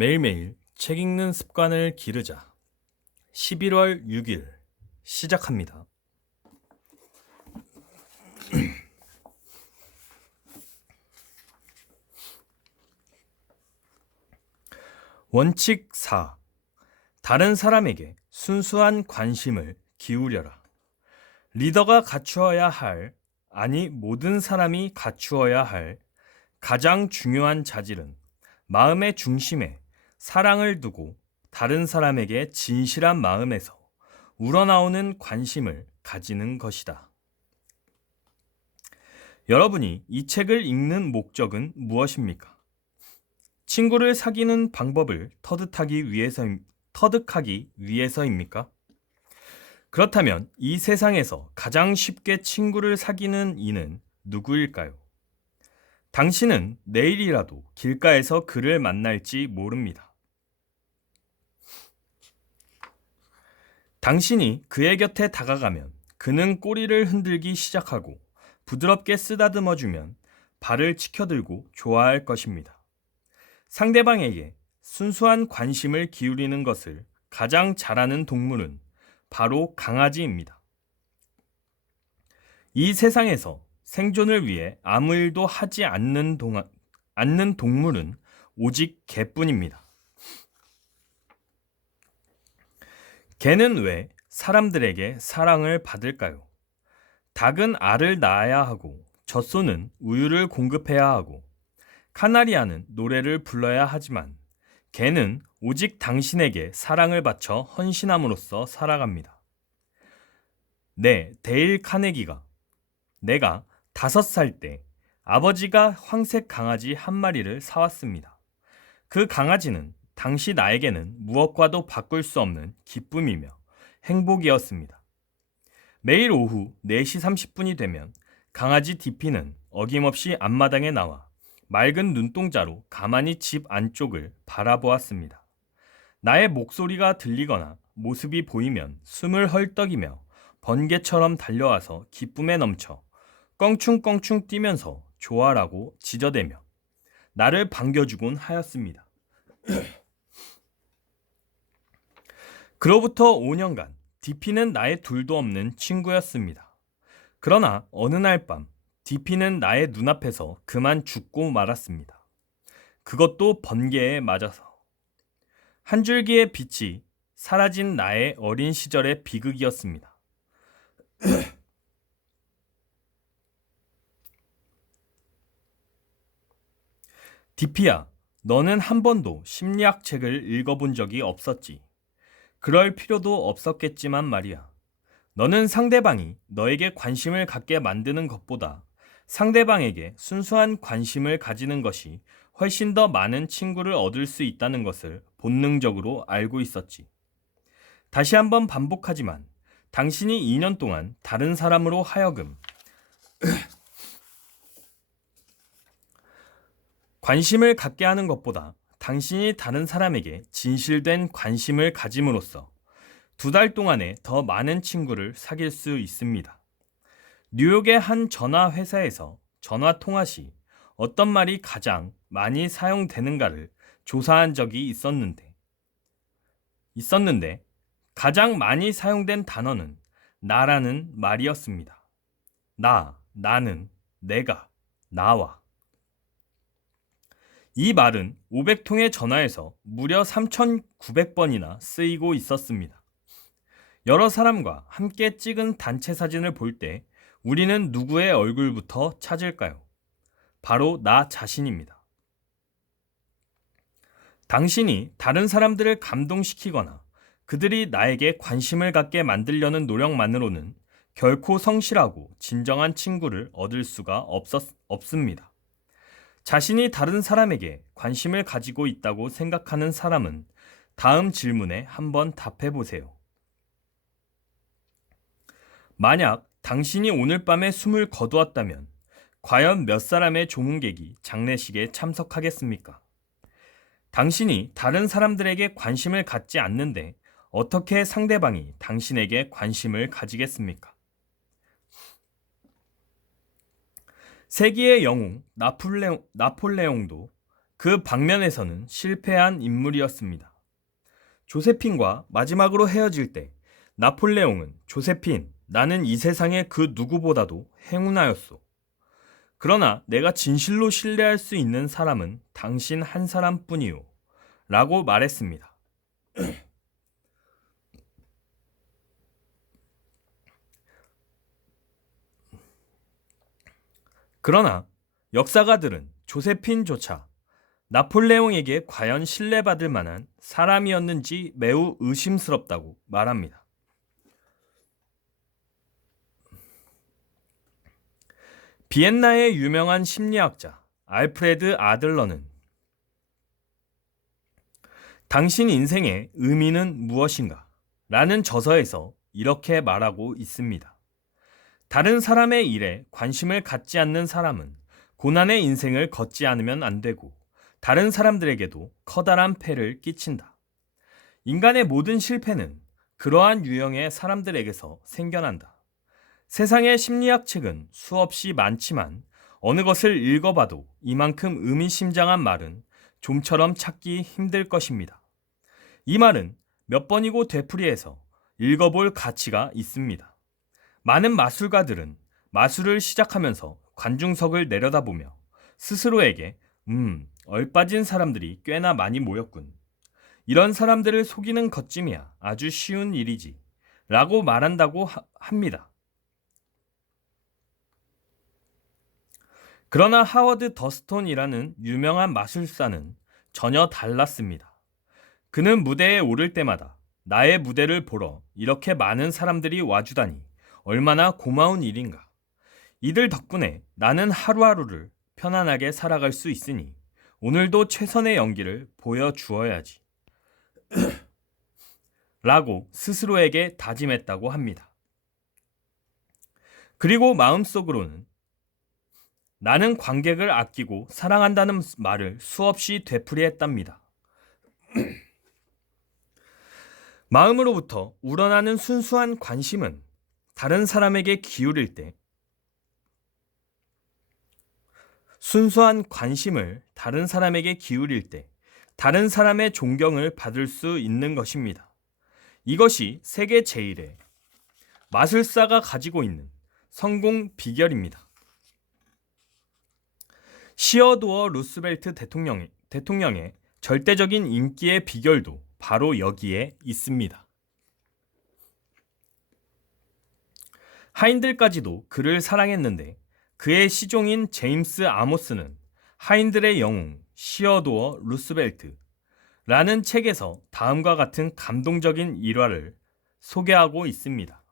매일매일 책 읽는 습관을 기르자. 11월 6일 시작합니다. 원칙 4. 다른 사람에게 순수한 관심을 기울여라. 리더가 갖추어야 할, 아니 모든 사람이 갖추어야 할 가장 중요한 자질은 마음의 중심에 사랑을 두고 다른 사람에게 진실한 마음에서 우러나오는 관심을 가지는 것이다. 여러분이 이 책을 읽는 목적은 무엇입니까? 친구를 사귀는 방법을 터득하기 위해서입니까? 그렇다면 이 세상에서 가장 쉽게 친구를 사귀는 이는 누구일까요? 당신은 내일이라도 길가에서 그를 만날지 모릅니다. 당신이 그의 곁에 다가가면 그는 꼬리를 흔들기 시작하고 부드럽게 쓰다듬어주면 발을 치켜들고 좋아할 것입니다. 상대방에게 순수한 관심을 기울이는 것을 가장 잘하는 동물은 바로 강아지입니다. 이 세상에서 생존을 위해 아무 일도 하지 않는 동물은 오직 개뿐입니다. 개는 왜 사람들에게 사랑을 받을까요? 닭은 알을 낳아야 하고 젖소는 우유를 공급해야 하고 카나리아는 노래를 불러야 하지만 개는 오직 당신에게 사랑을 바쳐 헌신함으로써 살아갑니다. 네, 데일 카네기가 내가 5살 때 아버지가 황색 강아지 한 마리를 사왔습니다. 그 강아지는 당시 나에게는 무엇과도 바꿀 수 없는 기쁨이며 행복이었습니다. 매일 오후 4시 30분이 되면 강아지 디피는 어김없이 앞마당에 나와 맑은 눈동자로 가만히 집 안쪽을 바라보았습니다. 나의 목소리가 들리거나 모습이 보이면 숨을 헐떡이며 번개처럼 달려와서 기쁨에 넘쳐 껑충껑충 뛰면서 좋아라고 지저대며 나를 반겨주곤 하였습니다. 그로부터 5년간 디피는 나의 둘도 없는 친구였습니다. 그러나 어느 날 밤 디피는 나의 눈앞에서 그만 죽고 말았습니다. 그것도 번개에 맞아서. 한 줄기의 빛이 사라진 나의 어린 시절의 비극이었습니다. 디피야, 너는 한 번도 심리학 책을 읽어본 적이 없었지. 그럴 필요도 없었겠지만 말이야. 너는 상대방이 너에게 관심을 갖게 만드는 것보다 상대방에게 순수한 관심을 가지는 것이 훨씬 더 많은 친구를 얻을 수 있다는 것을 본능적으로 알고 있었지. 다시 한번 반복하지만 당신이 2년 동안 다른 사람으로 하여금 관심을 갖게 하는 것보다 당신이 다른 사람에게 진실된 관심을 가짐으로써 2달 동안에 더 많은 친구를 사귈 수 있습니다. 뉴욕의 한 전화 회사에서 전화 통화 시 어떤 말이 가장 많이 사용되는가를 조사한 적이 있었는데 가장 많이 사용된 단어는 나라는 말이었습니다. 나는, 내가, 나와. 이 말은 500통의 전화에서 무려 3,900번이나 쓰이고 있었습니다. 여러 사람과 함께 찍은 단체 사진을 볼 때 우리는 누구의 얼굴부터 찾을까요? 바로 나 자신입니다. 당신이 다른 사람들을 감동시키거나 그들이 나에게 관심을 갖게 만들려는 노력만으로는 결코 성실하고 진정한 친구를 얻을 수가 없습니다. 자신이 다른 사람에게 관심을 가지고 있다고 생각하는 사람은 다음 질문에 한번 답해 보세요. 만약 당신이 오늘 밤에 숨을 거두었다면 과연 몇 사람의 조문객이 장례식에 참석하겠습니까? 당신이 다른 사람들에게 관심을 갖지 않는데 어떻게 상대방이 당신에게 관심을 가지겠습니까? 세기의 영웅 나폴레옹도 그 방면에서는 실패한 인물이었습니다. 조세핀과 마지막으로 헤어질 때 나폴레옹은 조세핀, 나는 이 세상의 그 누구보다도 행운하였소. 그러나 내가 진실로 신뢰할 수 있는 사람은 당신 한 사람뿐이오. 라고 말했습니다. 그러나 역사가들은 조세핀조차 나폴레옹에게 과연 신뢰받을 만한 사람이었는지 매우 의심스럽다고 말합니다. 비엔나의 유명한 심리학자 알프레드 아들러는 당신 인생의 의미는 무엇인가? 라는 저서에서 이렇게 말하고 있습니다. 다른 사람의 일에 관심을 갖지 않는 사람은 고난의 인생을 걷지 않으면 안 되고 다른 사람들에게도 커다란 폐를 끼친다. 인간의 모든 실패는 그러한 유형의 사람들에게서 생겨난다. 세상의 심리학 책은 수없이 많지만 어느 것을 읽어봐도 이만큼 의미심장한 말은 좀처럼 찾기 힘들 것입니다. 이 말은 몇 번이고 되풀이해서 읽어볼 가치가 있습니다. 많은 마술가들은 마술을 시작하면서 관중석을 내려다보며 스스로에게 얼빠진 사람들이 꽤나 많이 모였군. 이런 사람들을 속이는 것쯤이야 아주 쉬운 일이지 라고 말한다고 합니다. 그러나 하워드 더스톤이라는 유명한 마술사는 전혀 달랐습니다. 그는 무대에 오를 때마다 나의 무대를 보러 이렇게 많은 사람들이 와주다니 얼마나 고마운 일인가. 이들 덕분에 나는 하루하루를 편안하게 살아갈 수 있으니 오늘도 최선의 연기를 보여주어야지. 라고 스스로에게 다짐했다고 합니다. 그리고 마음속으로는 나는 관객을 아끼고 사랑한다는 말을 수없이 되풀이했답니다. 마음으로부터 우러나는 순수한 관심은 다른 사람에게 기울일 때 순수한 관심을 다른 사람에게 기울일 때 다른 사람의 존경을 받을 수 있는 것입니다. 이것이 세계 제1의 마술사가 가지고 있는 성공 비결입니다. 시어도어 루스벨트 대통령의 절대적인 인기의 비결도 바로 여기에 있습니다. 하인들까지도 그를 사랑했는데 그의 시종인 제임스 아모스는 하인들의 영웅 시어도어 루스벨트라는 책에서 다음과 같은 감동적인 일화를 소개하고 있습니다.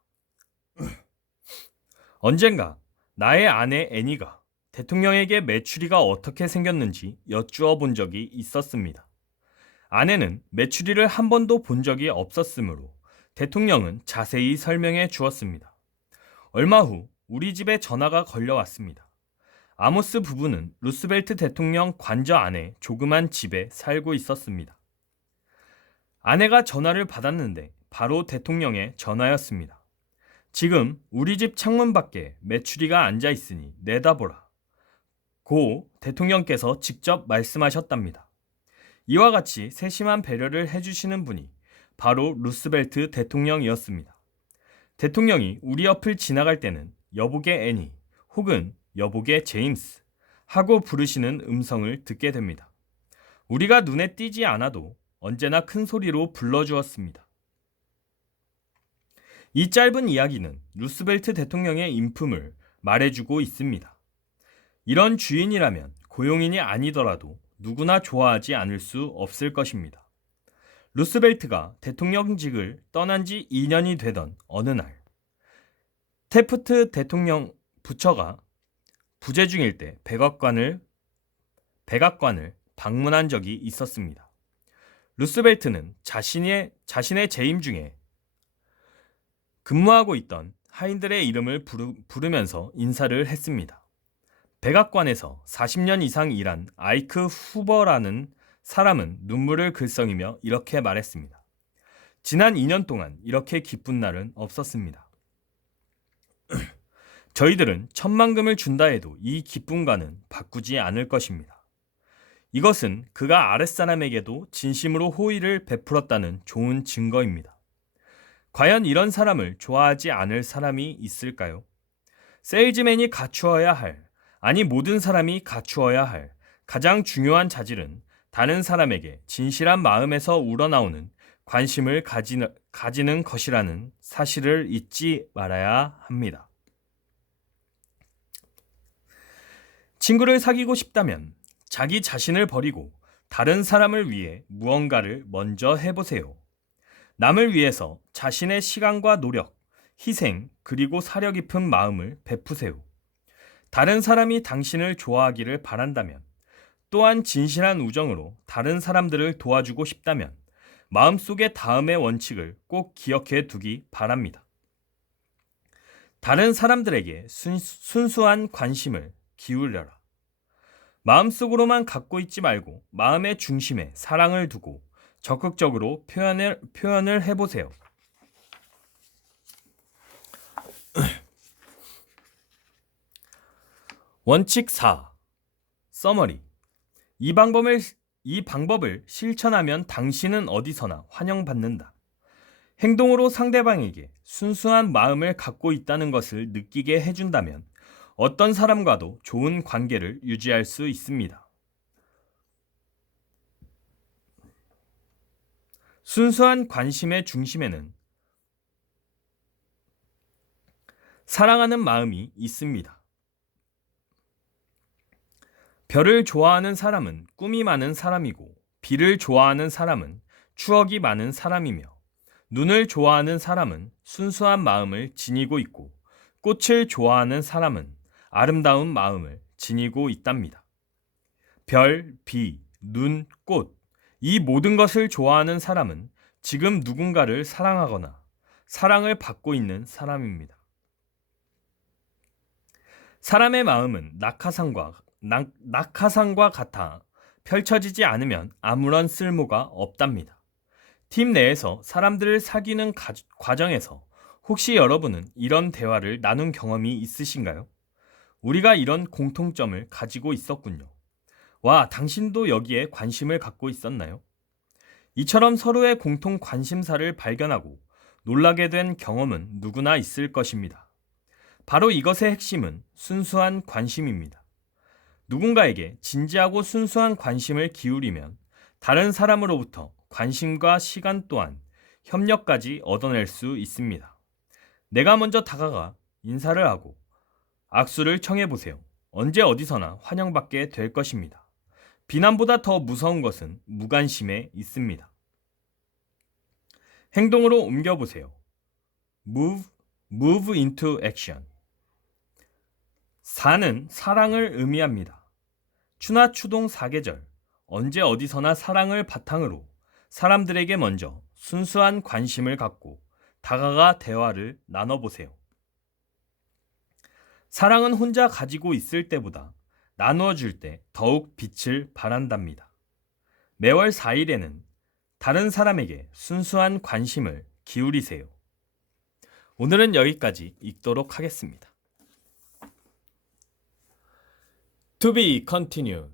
언젠가 나의 아내 애니가 대통령에게 메추리가 어떻게 생겼는지 여쭈어 본 적이 있었습니다. 아내는 메추리를 한 번도 본 적이 없었으므로 대통령은 자세히 설명해 주었습니다. 얼마 후 우리 집에 전화가 걸려왔습니다. 아모스 부부는 루스벨트 대통령 관저 안에 조그만 집에 살고 있었습니다. 아내가 전화를 받았는데 바로 대통령의 전화였습니다. 지금 우리 집 창문 밖에 메추리가 앉아 있으니 내다보라. 고 대통령께서 직접 말씀하셨답니다. 이와 같이 세심한 배려를 해주시는 분이 바로 루스벨트 대통령이었습니다. 대통령이 우리 옆을 지나갈 때는 여보게 애니 혹은 여보게 제임스 하고 부르시는 음성을 듣게 됩니다. 우리가 눈에 띄지 않아도 언제나 큰 소리로 불러주었습니다. 이 짧은 이야기는 루스벨트 대통령의 인품을 말해주고 있습니다. 이런 주인이라면 고용인이 아니더라도 누구나 좋아하지 않을 수 없을 것입니다. 루스벨트가 대통령직을 떠난 지 2년이 되던 어느 날 태프트 대통령 부처가 부재 중일 때 백악관을 방문한 적이 있었습니다. 루스벨트는 자신의 재임 중에 근무하고 있던 하인들의 이름을 부르면서 인사를 했습니다. 백악관에서 40년 이상 일한 아이크 후버라는 사람은 눈물을 글썽이며 이렇게 말했습니다. 지난 2년 동안 이렇게 기쁜 날은 없었습니다. 저희들은 천만금을 준다 해도 이 기쁨과는 바꾸지 않을 것입니다. 이것은 그가 아랫사람에게도 진심으로 호의를 베풀었다는 좋은 증거입니다. 과연 이런 사람을 좋아하지 않을 사람이 있을까요? 세일즈맨이 갖추어야 할, 아니 모든 사람이 갖추어야 할 가장 중요한 자질은 다른 사람에게 진실한 마음에서 우러나오는 관심을 가지는 것이라는 사실을 잊지 말아야 합니다. 친구를 사귀고 싶다면 자기 자신을 버리고 다른 사람을 위해 무언가를 먼저 해보세요. 남을 위해서 자신의 시간과 노력, 희생, 그리고 사려 깊은 마음을 베푸세요. 다른 사람이 당신을 좋아하기를 바란다면, 또한 진실한 우정으로 다른 사람들을 도와주고 싶다면 마음속에 다음의 원칙을 꼭 기억해 두기 바랍니다. 다른 사람들에게 순수한 관심을 기울여라. 마음속으로만 갖고 있지 말고 마음의 중심에 사랑을 두고 적극적으로 표현을 해보세요. 원칙 4. 서머리. 이 방법을 실천하면 당신은 어디서나 환영받는다. 행동으로 상대방에게 순수한 마음을 갖고 있다는 것을 느끼게 해준다면 어떤 사람과도 좋은 관계를 유지할 수 있습니다. 순수한 관심의 중심에는 사랑하는 마음이 있습니다. 별을 좋아하는 사람은 꿈이 많은 사람이고, 비를 좋아하는 사람은 추억이 많은 사람이며, 눈을 좋아하는 사람은 순수한 마음을 지니고 있고, 꽃을 좋아하는 사람은 아름다운 마음을 지니고 있답니다. 별, 비, 눈, 꽃, 이 모든 것을 좋아하는 사람은 지금 누군가를 사랑하거나 사랑을 받고 있는 사람입니다. 사람의 마음은 낙하산과 같아 펼쳐지지 않으면 아무런 쓸모가 없답니다. 팀 내에서 사람들을 사귀는 과정에서 혹시 여러분은 이런 대화를 나눈 경험이 있으신가요? 우리가 이런 공통점을 가지고 있었군요. 와, 당신도 여기에 관심을 갖고 있었나요? 이처럼 서로의 공통 관심사를 발견하고 놀라게 된 경험은 누구나 있을 것입니다. 바로 이것의 핵심은 순수한 관심입니다. 누군가에게 진지하고 순수한 관심을 기울이면 다른 사람으로부터 관심과 시간 또한 협력까지 얻어낼 수 있습니다. 내가 먼저 다가가 인사를 하고 악수를 청해보세요. 언제 어디서나 환영받게 될 것입니다. 비난보다 더 무서운 것은 무관심에 있습니다. 행동으로 옮겨보세요. Move into action. 4는 사랑을 의미합니다. 추나추동 사계절, 언제 어디서나 사랑을 바탕으로 사람들에게 먼저 순수한 관심을 갖고 다가가 대화를 나눠보세요. 사랑은 혼자 가지고 있을 때보다 나누어 줄 때 더욱 빛을 발한답니다. 매월 4일에는 다른 사람에게 순수한 관심을 기울이세요. 오늘은 여기까지 읽도록 하겠습니다. To be continued.